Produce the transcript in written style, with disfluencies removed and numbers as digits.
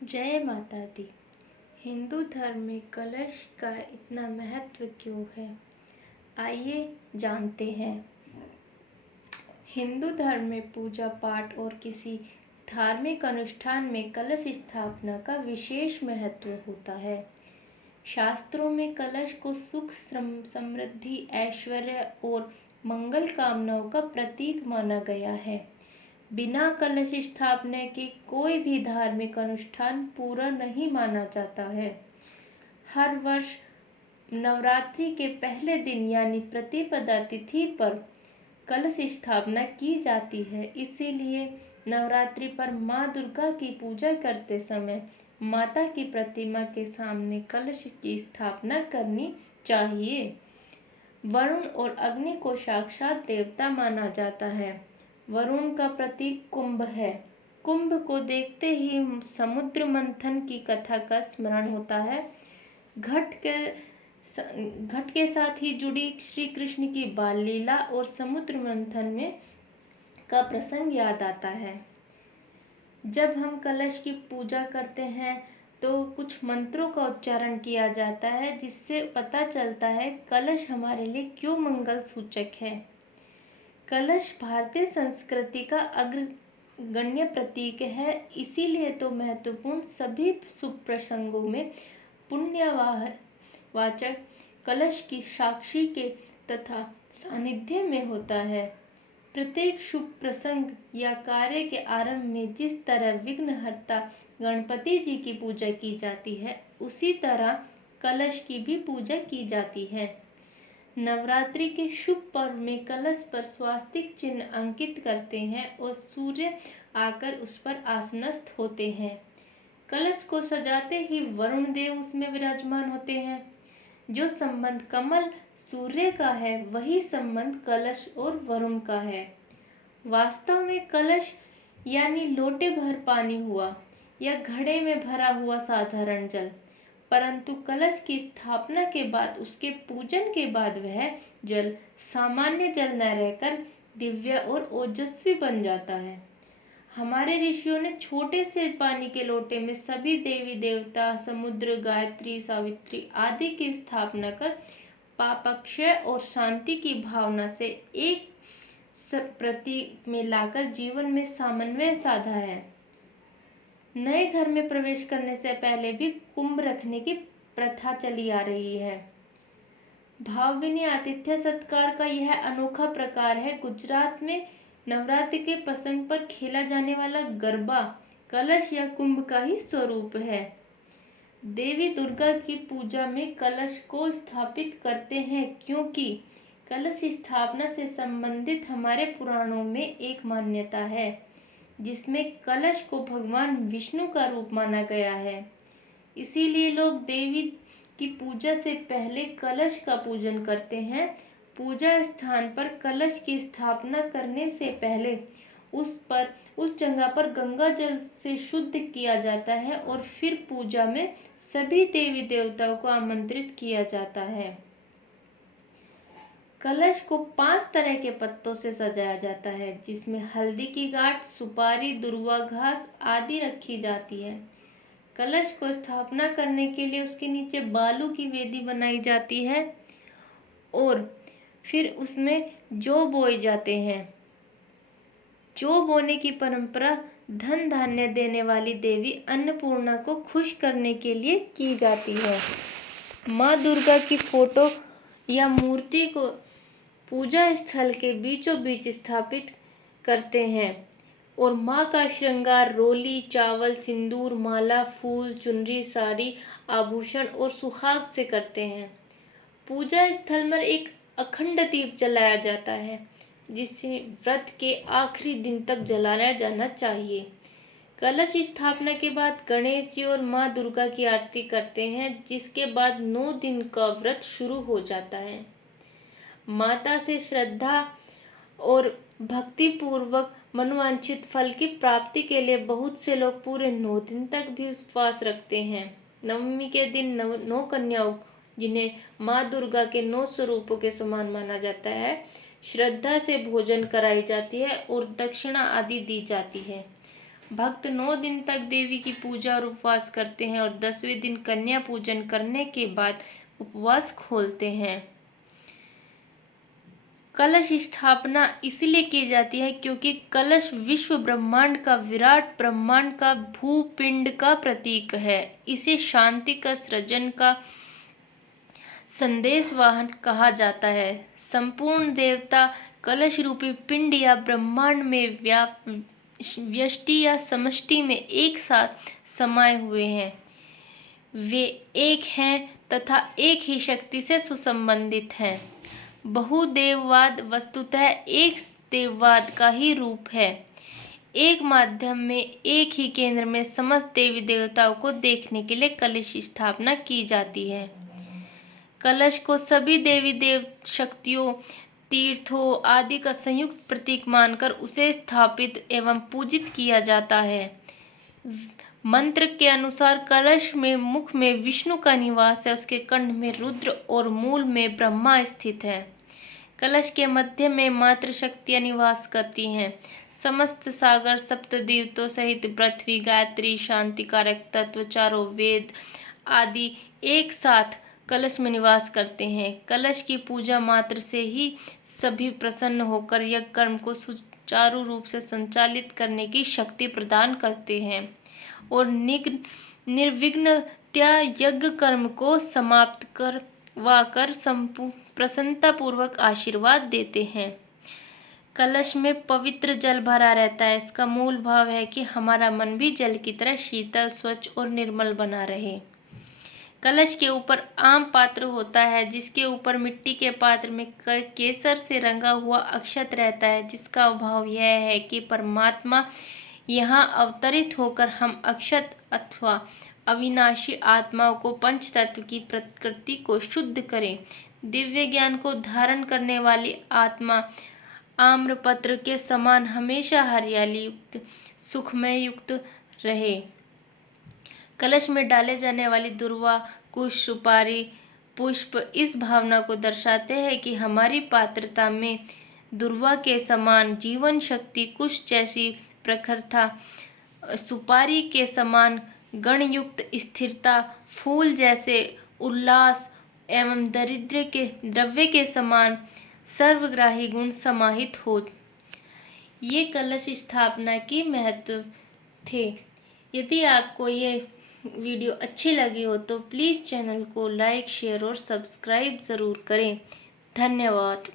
जय माता दी। हिंदू धर्म में कलश का इतना महत्व क्यों है, आइए जानते हैं। हिंदू धर्म में पूजा पाठ और किसी धार्मिक अनुष्ठान में कलश स्थापना का विशेष महत्व होता है। शास्त्रों में कलश को सुख, समृद्धि, ऐश्वर्य और मंगल कामनाओं का प्रतीक माना गया है। बिना कलश स्थापना के कोई भी धार्मिक अनुष्ठान पूरा नहीं माना जाता है। हर वर्ष नवरात्रि के पहले दिन यानी प्रतिपदा तिथि पर कलश स्थापना की जाती है। इसीलिए नवरात्रि पर माँ दुर्गा की पूजा करते समय माता की प्रतिमा के सामने कलश की स्थापना करनी चाहिए। वरुण और अग्नि को साक्षात देवता माना जाता है। वरुण का प्रतीक कुंभ है। कुंभ को देखते ही समुद्र मंथन की कथा का स्मरण होता है। घट के साथ ही जुड़ी श्री कृष्ण की बाल लीला और समुद्र मंथन में का प्रसंग याद आता है। जब हम कलश की पूजा करते हैं तो कुछ मंत्रों का उच्चारण किया जाता है, जिससे पता चलता है कलश हमारे लिए क्यों मंगल सूचक है। कलश भारतीय संस्कृति का अग्रगण्य प्रतीक है, इसीलिए तो महत्वपूर्ण सभी शुभ प्रसंगों में पुण्यवाचक कलश की साक्षी के तथा सानिध्य में होता है। प्रत्येक शुभ प्रसंग या कार्य के आरंभ में जिस तरह विघ्नहर्ता गणपति जी की पूजा की जाती है, उसी तरह कलश की भी पूजा की जाती है। नवरात्रि के शुभ पर्व में कलश पर स्वास्तिक चिन्ह अंकित करते हैं और सूर्य आकर उस पर आसनस्थ होते हैं। कलश को सजाते ही वरुण देव उसमें विराजमान होते हैं। जो संबंध कमल सूर्य का है, वही संबंध कलश और वरुण का है। वास्तव में कलश यानी लोटे भर पानी हुआ या घड़े में भरा हुआ साधारण जल, परंतु कलश की स्थापना के बाद, उसके पूजन के बाद वह जल सामान्य जल न रहकर दिव्य और ओजस्वी बन जाता है। हमारे ऋषियों ने छोटे से पानी के लोटे में सभी देवी देवता, समुद्र, गायत्री, सावित्री आदि की स्थापना कर पापक्षय और शांति की भावना से एक प्रतीक में लाकर जीवन में समन्वय साधा है। नए घर में प्रवेश करने से पहले भी कुंभ रखने की प्रथा चली आ रही है। भावभीनी आतिथ्य सत्कार का यह अनोखा प्रकार है। गुजरात में नवरात्रि के प्रसंग पर खेला जाने वाला गरबा कलश या कुंभ का ही स्वरूप है। देवी दुर्गा की पूजा में कलश को स्थापित करते हैं, क्योंकि कलश स्थापना से संबंधित हमारे पुराणों में एक मान्यता है, जिसमें कलश को भगवान विष्णु का रूप माना गया है। इसीलिए लोग देवी की पूजा से पहले कलश का पूजन करते हैं। पूजा स्थान पर कलश की स्थापना करने से पहले उस जगह पर गंगा जल से शुद्ध किया जाता है और फिर पूजा में सभी देवी देवताओं को आमंत्रित किया जाता है। कलश को 5 तरह के पत्तों से सजाया जाता है, जिसमें हल्दी की गांठ, सुपारी, दुर्वा घास आदि रखी जाती है। कलश को स्थापना करने के लिए उसके नीचे बालू की वेदी बनाई जाती है और फिर उसमें जौ बोए जाते हैं। जौ बोने की परंपरा धन धान्य देने वाली देवी अन्नपूर्णा को खुश करने के लिए की जाती है। माँ दुर्गा की फोटो या मूर्ति को पूजा स्थल के बीचों बीच स्थापित करते हैं और माँ का श्रृंगार रोली, चावल, सिंदूर, माला, फूल, चुनरी, साड़ी, आभूषण और सुहाग से करते हैं। पूजा स्थल पर एक अखंड दीप जलाया जाता है, जिसे व्रत के आखिरी दिन तक जलाया जाना चाहिए। कलश स्थापना के बाद गणेश जी और माँ दुर्गा की आरती करते हैं, जिसके बाद 9 दिन का व्रत शुरू हो जाता है। माता से श्रद्धा और भक्ति पूर्वक मनोवांछित फल की प्राप्ति के लिए बहुत से लोग पूरे 9 दिन तक भी उपवास रखते हैं। नवमी के दिन 9 कन्याओं, जिन्हें माँ दुर्गा के 9 स्वरूपों के समान माना जाता है, श्रद्धा से भोजन कराई जाती है और दक्षिणा आदि दी जाती है। भक्त 9 दिन तक देवी की पूजा और उपवास करते हैं और 10वें दिन कन्या पूजन करने के बाद उपवास खोलते हैं। कलश स्थापना इसलिए की जाती है क्योंकि कलश विश्व ब्रह्मांड का विराट ब्रह्मांड का भूपिंड का प्रतीक है। इसे शांति का सृजन का संदेश वाहन कहा जाता है। संपूर्ण देवता कलश रूपी पिंड या ब्रह्मांड में व्यष्टि या समष्टि में एक साथ समाये हुए हैं। वे एक हैं तथा एक ही शक्ति से सुसंबंधित हैं। बहुदेववाद वस्तुतः एक देववाद का ही रूप है। एक माध्यम में एक ही केंद्र में समस्त देवी देवताओं को देखने के लिए कलश स्थापना की जाती है। कलश को सभी देवी देव शक्तियों तीर्थों आदि का संयुक्त प्रतीक मानकर उसे स्थापित एवं पूजित किया जाता है। मंत्र के अनुसार कलश में मुख में विष्णु का निवास है, उसके कंठ में रुद्र और मूल में ब्रह्मा स्थित है। कलश के मध्य में मातृ शक्तियां निवास करती हैं। समस्त सागर सप्तद्वीपों सहित पृथ्वी गायत्री शांतिकारक तत्व चारों वेद आदि एक साथ कलश में निवास करते हैं। कलश की पूजा मात्र से ही सभी प्रसन्न होकर यज्ञ कर्म को सुचारू रूप से संचालित करने की शक्ति प्रदान करते हैं और निर्विघ्नतया यज्ञ कर्म को समाप्त करवाकर प्रसन्नता पूर्वक आशीर्वाद देते हैं। कलश में पवित्र जल भरा रहता है। इसका मूल भाव है कि हमारा मन भी जल की तरह शीतल स्वच्छ और निर्मल बना रहे। कलश के ऊपर आम पात्र होता है जिसके ऊपर मिट्टी के पात्र में केसर से रंगा हुआ अक्षत रहता है, जिसका भाव यह है कि परमात्मा यहाँ अवतरित होकर हम अक्षत अथवा अविनाशी आत्माओं को पंच तत्व की प्रकृति को शुद्ध करें। दिव्य ज्ञान को धारण करने वाली आत्मा आम्रपत्र के समान हमेशा हरियाली युक्त सुखमय युक्त रहे। कलश में डाले जाने वाली दुर्वा कुश सुपारी पुष्प इस भावना को दर्शाते हैं कि हमारी पात्रता में दुर्वा के समान जीवन शक्ति, कुश जैसी प्रखरता, सुपारी के समान गणयुक्त स्थिरता, फूल जैसे उल्लास एवं द्रव्य के समान सर्वग्राही गुण समाहित हो। ये कलश स्थापना की महत्व थे। यदि आपको ये वीडियो अच्छी लगी हो तो प्लीज़ चैनल को लाइक शेयर और सब्सक्राइब ज़रूर करें। धन्यवाद।